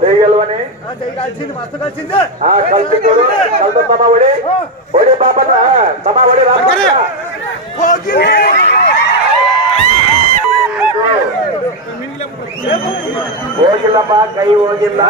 చేయగలవని కలిసి కలుద్దామా ఒడి ఒడి బాబా తమా ఒడి ಹೋಗಿಲ್ಲಪ್ಪ ಕೈ ಹೋಗಿಲ್ಲ